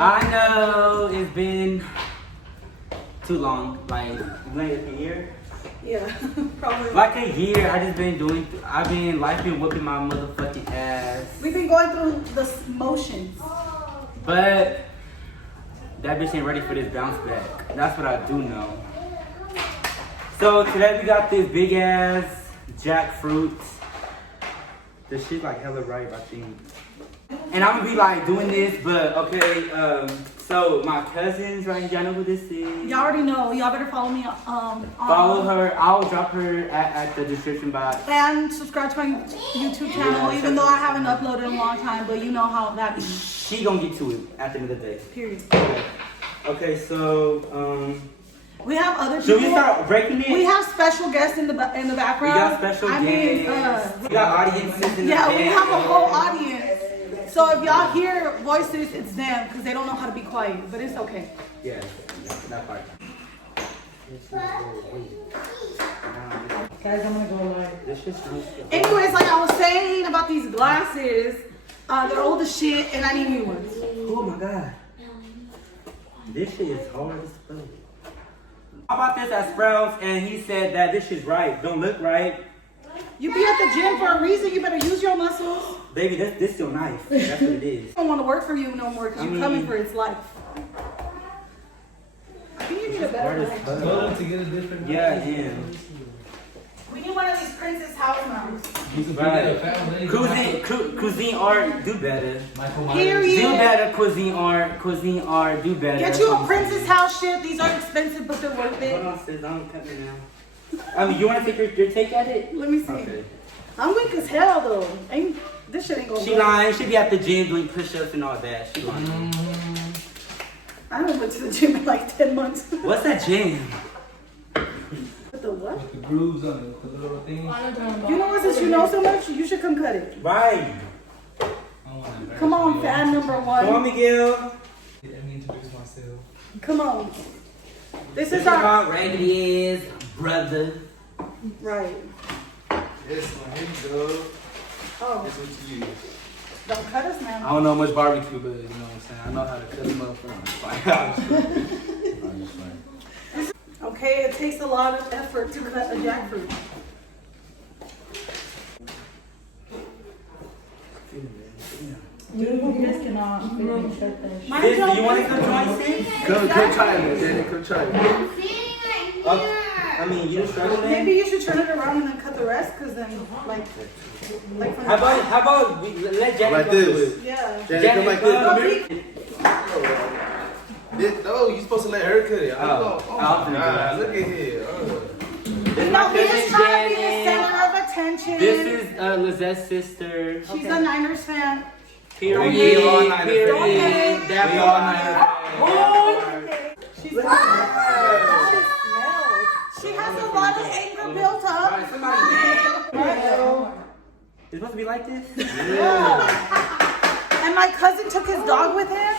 I know it's been too long, like a year. Yeah, probably. Like a year. I've been whooping my motherfucking ass. We've been going through the motions. But that bitch ain't ready for this bounce back. That's what I do know. So today we got this big ass jackfruit. This shit like hella ripe, I think. And I'm gonna be like doing this, but okay, so my cousins, right? Y'all know who this is? Y'all already know. Y'all better follow me. Follow her. I'll drop her at the description box. And subscribe to my YouTube channel, even though I haven't uploaded in a long time, but you know how that is. She gonna get to it at the end of the day. Period. Okay, so we have other people. should we start breaking it? We have special guests in the background. We got special guests. We got audiences in the back. Yeah, we have a whole audience. So if y'all hear voices, it's them because they don't know how to be quiet, but it's okay. Yeah, that part. Guys, I'm gonna go live. This shit's really Anyways, like I was saying about these glasses, they're old as shit, and I need new ones. Oh my god. This shit is hard as fuck. I bought this at Sprouts and he said that this shit's right. Don't look right. You be at the gym for a reason. You better use your muscles. Baby, this still nice. That's what it is. I don't want to work for you no more because you're coming for its life. I think you need a better life. Told him to get a different. Yeah, yeah. We need one of these princess house mounts. Right. Cuisine art, do better. Period. Do better, cuisine art, do better. Get you a princess house shit. These are expensive, but they're worth it. Hold on, sis, don't cut me now. You want to take your take at it? Let me see. Okay. I'm weak as hell though. This shit ain't gonna She work. lying. She be at the gym doing push-ups and all that. She lying. I haven't went to the gym in like 10 months. What's a gym? With the what? With the grooves on it, the little things. You know what? Since you know so much, you should come cut it. Right. Come on, fan number one. Come on, Miguel. Let me introduce myself. Come on. This This is is our my raggedy ass brother. right. This one, here you go. Oh, This one to you. don't cut us, man. I don't know much barbecue, but you know what I'm saying. I know how to cut them up from. I'm just like. Okay, it takes a lot of effort to cut a jackfruit. You guys cannot cut that. Sis, do you want to come join sis? Come try it, Danny. Come try it. I mean, you struggling? Maybe you should turn it around and then cut the rest, cause then like from the How about we let Jack Like go this. with- yeah. Danny, come like this. Come here. Go No, you supposed to let her cut it. Oh, Oh, I'll do nah, that. look at here. This is No, my he is cousin trying to be the Janet. center of attention. This is Lizette's sister. She's a Niners fan. Period. We all Niners Period. fans. That We all Niners She's she smells. She has a lot of anger built up. Alright, somebody. Right. It's supposed to be like this? And my cousin took his dog with him,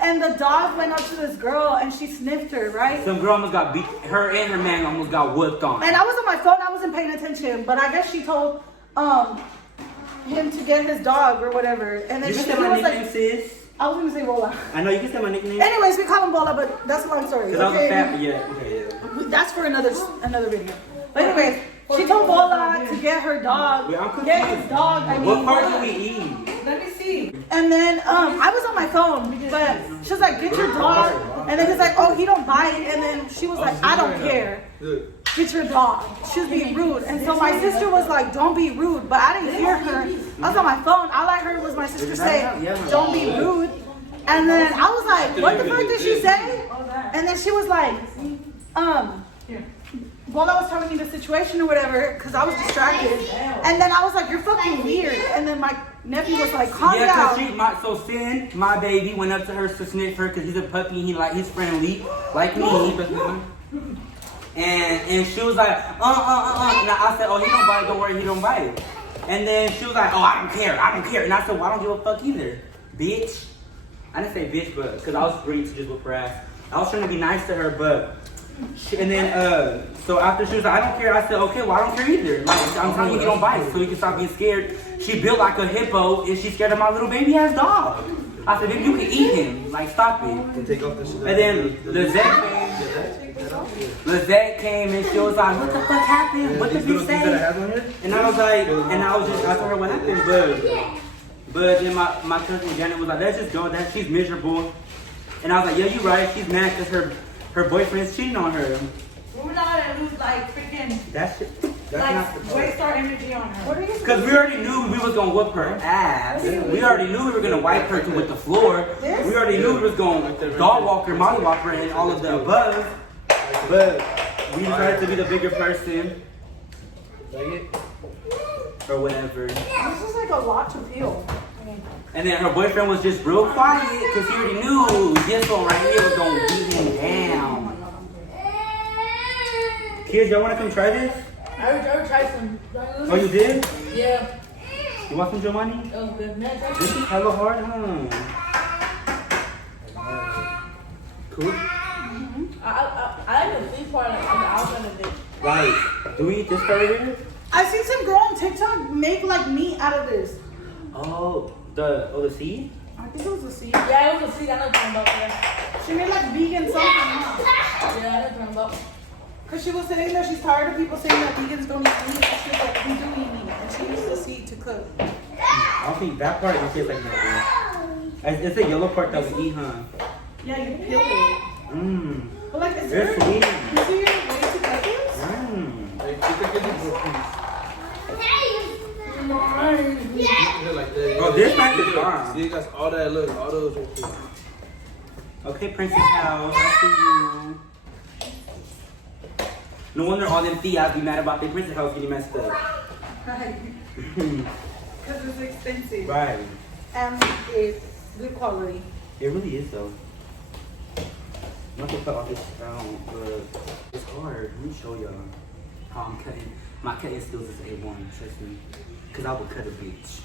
and the dog went up to this girl and she sniffed her, right? Some girl almost got beat. Her and her man almost got whooped on. And I was on my phone, I wasn't paying attention, but I guess she told him to get his dog or whatever. And then You she can say my was nickname, like, sis. I was gonna say Bola. I know you can say my nickname. Anyways, we call him Bola, but that's a long story. Cause I was a Okay? fat, yeah. Okay, yeah. That's for another video. But anyways, she told Bola to get her dog. Wait, I'm confused. Get his dog. I mean, What part Bola. do we eat? Let me see. And then I was on my phone, but she was like, get your dog. And then he's like, oh, he don't bite. And then she was like, I don't care. Get your dog. She was being rude. And so my sister was like, don't be rude. But I didn't hear her. I was on my phone. All I heard was my sister say, don't be rude. And then I was like, what the fuck did she say? And then she was like, well, I was telling you the situation or whatever, because I was distracted. And then I was like, you're fucking weird. And then my nephew was like, calm down. So Sin, my baby, went up to her to sniff her because he's a puppy. He's friendly, like me. And she was like, And I said, oh, he don't bite. Don't worry, he don't bite. And then she was like, oh, I don't care. And I said, well, I don't give a fuck either, bitch. I didn't say bitch, but because I was free to just whip her ass. I was trying to be nice to her, but. And then, so after she was like, I don't care, I said, okay, well, I don't care either. Like, I'm telling you, he don't bite, so you can stop being scared. She built like a hippo, and she's scared of my little baby ass dog. I said, baby, you can eat him. Like, stop it. And take off the shit. And then Lizette came and she was like, what the fuck happened? What did he say? And I was like, I told her what happened, but then my cousin Janet was like, let's just go. That she's miserable. And I was like, yeah, you right. She's mad because her boyfriend's cheating on her. We're not gonna lose like freaking That's like not the part. waste our energy on her. Because we already knew we was gonna whoop her ass. We already knew we were gonna wipe her with the floor. We already knew we was gonna dog walk her, molly walk her, and all of the above. But we decided to be the bigger person. Like it? Or whatever. This is like a lot to peel. And then her boyfriend was just real quiet because he already knew this one right here was gonna beat him down. Kids, y'all wanna come try this? I already tried some. Oh, you did? Yeah. You want some Giovanni? That was good. Man, This is hella hard, huh? Cool. I like the sweet part on the outside of it. Right. Do we eat this part right here? I seen some girl on TikTok make like meat out of this. Oh, the seed? I think it was a seed. Yeah, it was a seed. I know what you're talking about. Yeah. She made like vegan something. Huh? Yeah, I know what you're talking about. Cause she was saying that she's tired of people saying that vegans don't eat meat. And she was like, we do eat meat. And she used the seed to cook. I don't think that part don't taste like nothing. It's the yellow part that we eat, huh? Yeah, you peel it. Mmm. But like, is They're there sweet. a way to cook this? Mmm. Like, you can get these little pieces. Like that. Oh, this knife is gone. See, it got all that, look, all those right there. Okay, Princess House, I see you. No wonder all them tias be mad about their Princess House getting messed up. Right. Because it's expensive. Right. And it's good quality. It really is though. I'm not gonna cut all this down, but it's hard. Let me show y'all how I'm cutting. My cutting skills is A1, trust me. Cause I will cut a bitch.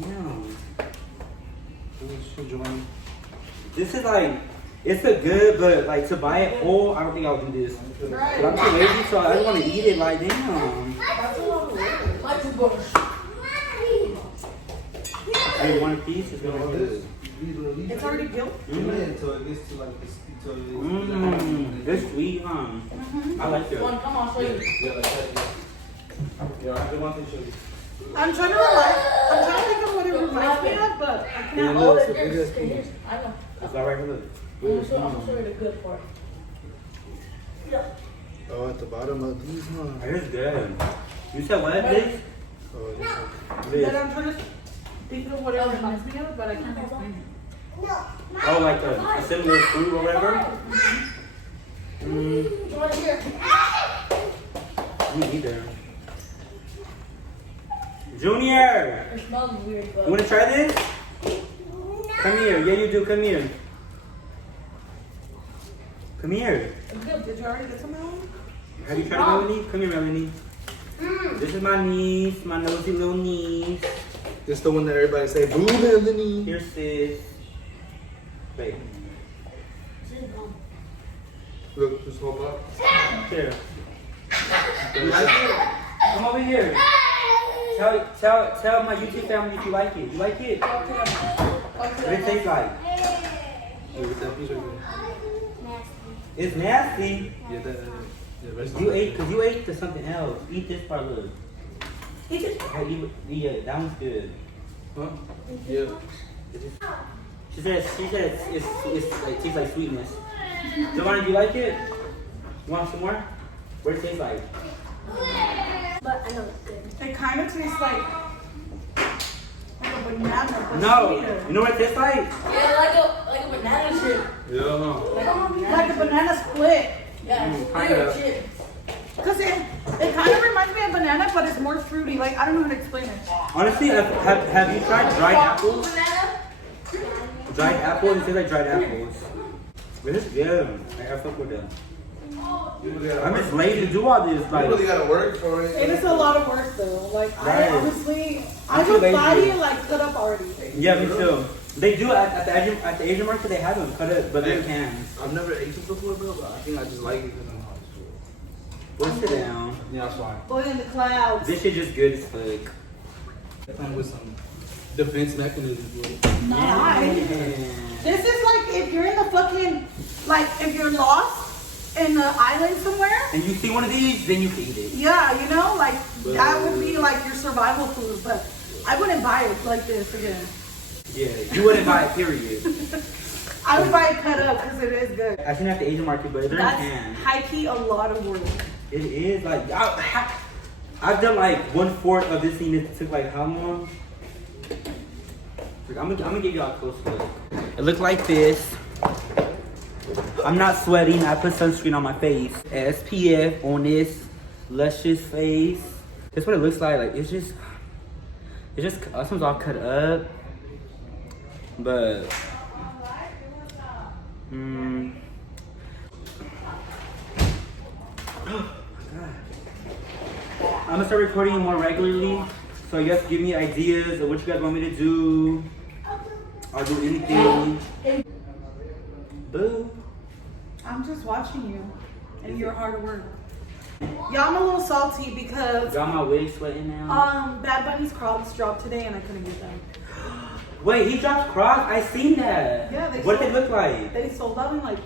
Damn. This is like, it's a good, but like to buy it whole, I don't think I'll do this. But I'm too lazy, so I just want to eat it like damn. My toothbrush. Hey, one piece is gonna be good. It's already peeled? So it gets to like this. Mmm, it's sweet, huh? I like it. One, come on, show you. Yeah, like that. Yeah, I have one thing to show you. I'm trying to think of what it reminds me of, but I Yeah, can't. look, Oh, so there's big here's. ass I know. It's all right here, look. I'm gonna show you the good part. Oh, at the bottom of these, huh? It is good. You said what, this? Oh, this one. This. Then I'm trying to think of what it reminds me of, but I can't explain it. Oh, like a similar fruit or whatever? Right here. Me either. Junior! It smells weird, You but. wanna try this? Come here. Yeah, you do. Come here. Come here. It's good. Did you already get some of them? Have you tried Melanie? Come here, Melanie. This is my niece, my nosy little niece. This the one that everybody say, boo, Melanie. Here, sis. Wait. Look, this whole box. Here. You like it? Come over here. Tell my YouTube family if you like it. You like it? What it tastes like? Look at that piece right there. It's nasty. Yeah, that. Yeah, rest You ate, cause you ate to something else. Eat this part, look. Eat it. Yeah, that one's good. Huh? Yeah. She said it's like tastes like sweetness. Giovanni, do you like it? You want some more? What it tastes like? But I know it's good. It kind of tastes like a banana, but No. sweeter. You know what it tastes like? Yeah, like a banana chip. Yeah, no. Like a banana split. Yeah, kinda. weird chip. Cause it kind of reminds me of banana, but it's more fruity. Like, I don't know how to explain it. Honestly, have you tried dried apples? Banana? Dried apples? It tastes like dried apples. But it's good. I fuck with them. I'm just lazy to do all this. You Like, really gotta work for it. It is a lot of work though. Like, Right. I honestly, I I'm too would lazy. buy it like cut up already. yeah, me too. They do at the Asian market. They have them cut it, but they're cans. I've never ate it before, bro, but I think I just like it because I'm hot. Go sit down. Yeah, that's fine. Going in the clouds. This shit just good as fuck. Come with some defense mechanisms, bro. Nice. This is like if you're in the fucking, like if you're lost in the island somewhere. And you see one of these, then you can eat it. Yeah, you know, like that would be like your survival food, but I wouldn't buy it like this again. Yeah, you wouldn't buy it, period. I would buy it cut up because it is good. I seen it at the Asian market, but they're in That's can. high key a lot of work. It is like I've done like 1/4 of this thing. It took like how long? Like, I'm gonna give y'all a close look. It looked like this. I'm not sweating. I put sunscreen on my face. SPF on this luscious face. That's what it looks like. Like it's just this one's all cut up, but. I'm gonna start recording more regularly, so you guys give me ideas of what you guys want me to do. I'll do anything. Boo. I'm just watching you and your hard work. Yeah, I'm a little salty because Got my wig sweating now. Bad Bunny's Crocs dropped today and I couldn't get them. Wait, he dropped Crocs? I seen that. Yeah, what did they look like? They sold out in like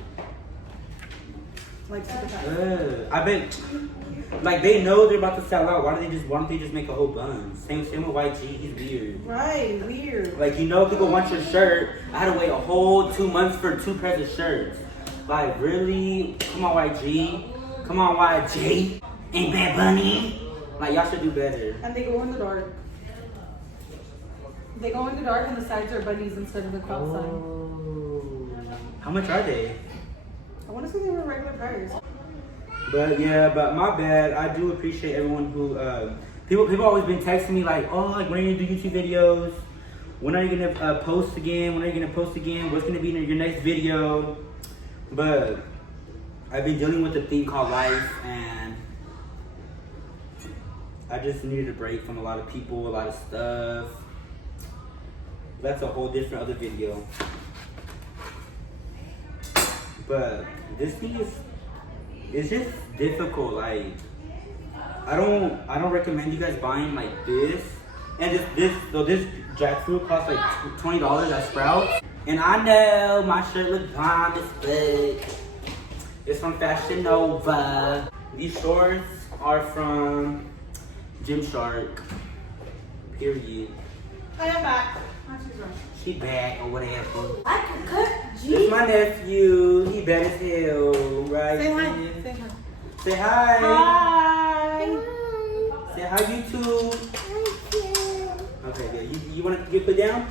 super fast. I bet, like they know they're about to sell out. Why don't they just make a whole bun? Same with YG. He's weird. Right, weird. Like people want your shirt. I had to wait a whole 2 months for 2 pairs of shirts. Like really? Come on YG. Come on YG. Ain't Bad Bunny. Like y'all should do better. And they go in the dark. They go in the dark and the sides are bunnies instead of the crop sign. How much are they? I want to say they were regular price. But my bad. I do appreciate everyone who people always been texting me like, oh, like when are you gonna do YouTube videos? When are you gonna post again? When are you gonna post again? What's gonna be in your next video? But I've been dealing with a thing called life, and I just needed a break from a lot of people, a lot of stuff. That's a whole different other video. But this thing it's just difficult. Like I don't recommend you guys buying like this. And this jackfruit costs like $20 at Sprouts. And I know my shirt looks bomb as fuck. It's from Fashion Nova. These shorts are from Gymshark. Period. I am back. She back or whatever. I can cut G. It's my nephew. He bad as hell, right? Say hi. Say hi. Say hi. Hi. Say hi, YouTube. Okay, yeah. You want to get put down?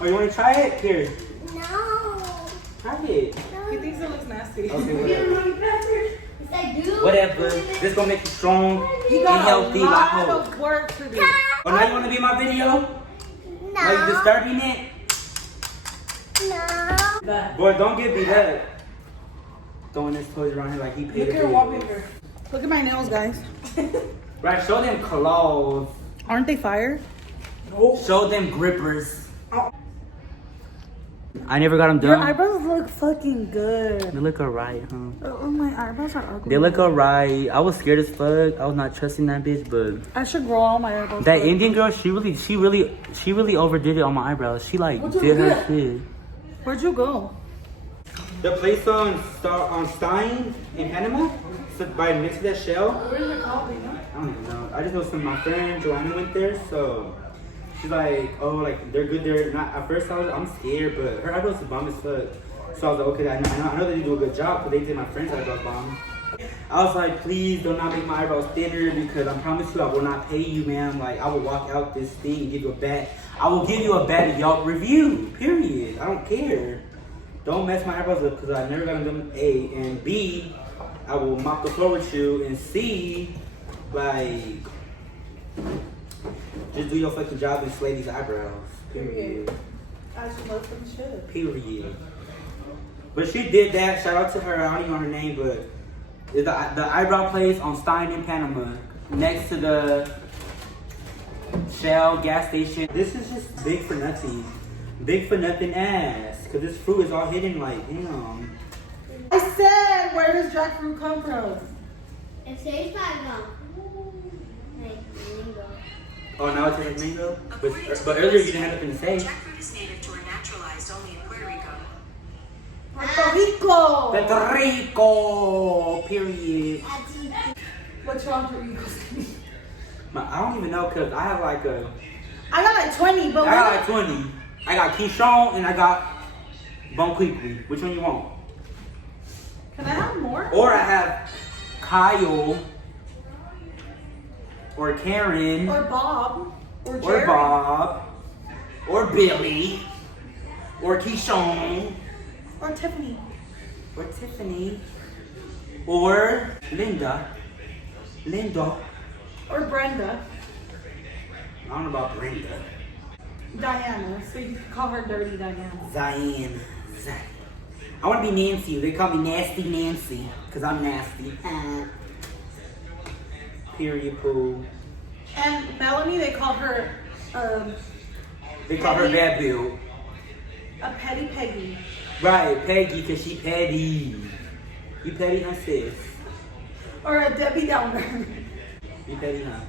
Or you want to try it? Here. No. Try it. He thinks it looks nasty. Okay, whatever. I do. Whatever. This gonna make you strong You and got healthy. a I lot hope. of work to do. Oh, now you want to be in my video? No. Are you disturbing it? No. Boy, don't get beat up. Throwing his toys around here like he paid Look a at your bill. wallpaper. Look at my nails, guys. Right, show them claws. Aren't they fire? Show them grippers. I never got them Your done. eyebrows look fucking good. They look alright, huh? Oh, my eyebrows are ugly. They look alright. I was scared as fuck. I was not trusting that bitch, but I should grow all my eyebrows. that Indian girl, she really overdid it on my eyebrows. She like What'd you did her get? shit. Where'd you go? The place on Stein in Panama, so by next to that shell. Where's it called? I don't even know. I just know some of my friend Joanna went there, so she's like, oh, like they're good there. Not at first I'm scared, but her eyebrows is bomb as fuck. So I was like, okay, I know they do a good job, but they did my friend's eyebrows bomb. I was like, please do not make my eyebrows thinner because I promise you I will not pay you, ma'am. Like I will walk out this thing and give you a bad. I will give you a bad Yelp review. Period. I don't care. Don't mess my eyebrows up because I never got them. A and B, I will mop the floor with you, and C, like, just do your fucking job and slay these eyebrows. Period. I should love some shit. Period. But she did that. Shout out to her. I don't even know her name, but it's the eyebrow place on Stein in Panama, next to the Shell gas station. This is just big for nothing. Big for nothing ass. Cause this fruit is all hidden like, damn. I said, where does jackfruit come from? It tastes like mango. Oh, now it tastes like mango? But earlier you didn't have nothing to say. Jackfruit is native to or naturalized only in Puerto Rico. Puerto Rico. Puerto Rico, period. What's wrong with Puerto Rico? I don't even know because I have like I got like 20, but I got like 20. I got Keyshawn and I got Bon Quickly. Which one you want? Can I have more? Or I have Kyle or Karen Or Bob. Or or Jerry. Bob or Billy or Keyshawn Or Tiffany. or Tiffany or Linda. Or Brenda. I don't know about Brenda. Diana. So you can call her Dirty Diana. Zion. I want to be Nancy. They call me Nasty Nancy because I'm nasty. Period. Poo. And Melanie, they call her They call her Bad Bill. a Petty Peggy. Right, Peggy, because she petty. You petty, huh, sis? Or a Debbie Downer. You petty, huh?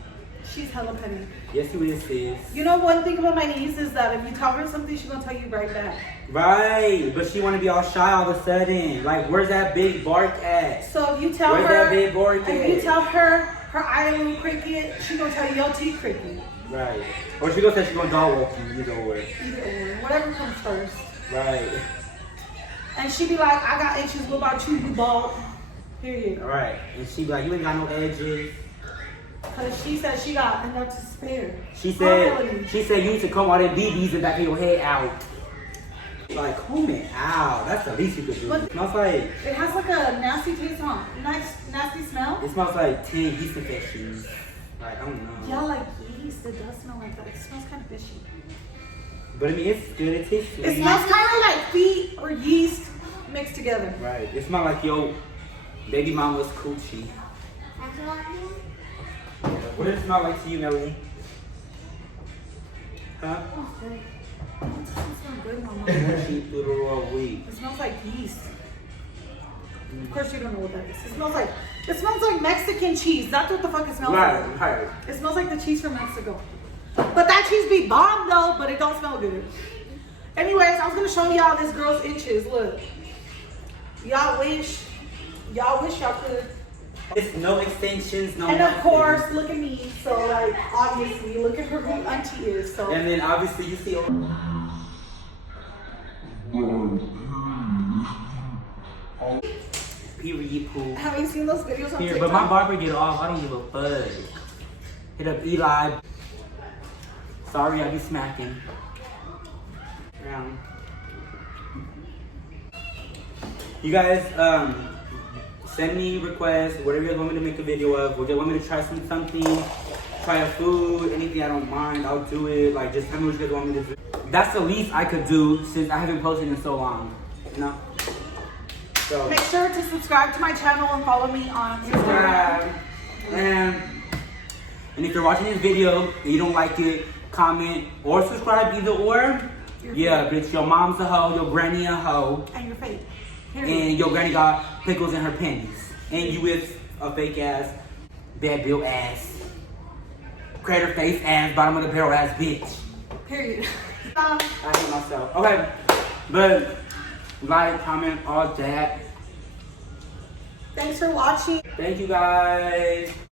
She's hella petty. Yes, you is, sis. You know one thing about my niece is that if you tell her something, she's gonna tell you right back. Right, but she want to be all shy all of a sudden. Like, where's that big bark at? So if you tell Where's her, that big bark if you at? tell her eye little cricket, she gonna tell you your teeth cricket. Right. Or she gonna say she gonna dog walk you, either way. Either or, whatever comes first. Right. And she be like, I got itches. What about you? You bald. Period. Right. And she be like, you ain't got no edges. Cause she said she got enough to spare. She Melanie. said you need to comb all them BBs in the back of your head out. Like, comb it out. That's the least you could do. But- It smells like, It has like a nasty taste on. Nasty smell. it smells like 10 yeast infections. Like, I don't know. Yeah, like yeast. It does smell like that. It smells kind of fishy. But I mean, it's good. It tastes sweet. It smells kind of like feet or yeast mixed together. Right. It smells like your baby mama's coochie. What does it smell like to you, Melanie? Huh? Oh, good. It doesn't smell good, Mama. Cheap little raw weed. It smells like yeast. Of course you don't know what that is. It smells like Mexican cheese. That's what the fuck it smells like. Right. It smells like the cheese from Mexico. But that cheese be bomb though, but it don't smell good. Anyways, I was gonna show y'all this girl's inches. Look. Y'all wish y'all could. It's no extensions, no And of nothing. course, look at me. So like obviously, look at her who auntie is. So And then obviously you see. Period poo. have you seen those videos on Here, TikTok? but my barber get off. I don't give a fuck. Hit up Eli. Sorry, I be smacking. Yeah. You guys, send me requests, whatever you want me to make a video of. Or you want me to try something, try a food, anything I don't mind, I'll do it. Like, just tell me what you guys want me to do. That's the least I could do since I haven't posted in so long. You know? So, Make sure to subscribe to my channel and follow me on Instagram. subscribe. And if you're watching this video and you don't like it, comment or subscribe, either or. Yeah, bitch, your mom's a hoe, your granny a hoe, And your fake. and your granny got pickles in her panties. And you with a fake ass, bad bill ass, crater face ass, bottom of the barrel ass bitch. Period. I hate myself. Okay, but like, comment, all that. Thanks for watching. Thank you guys.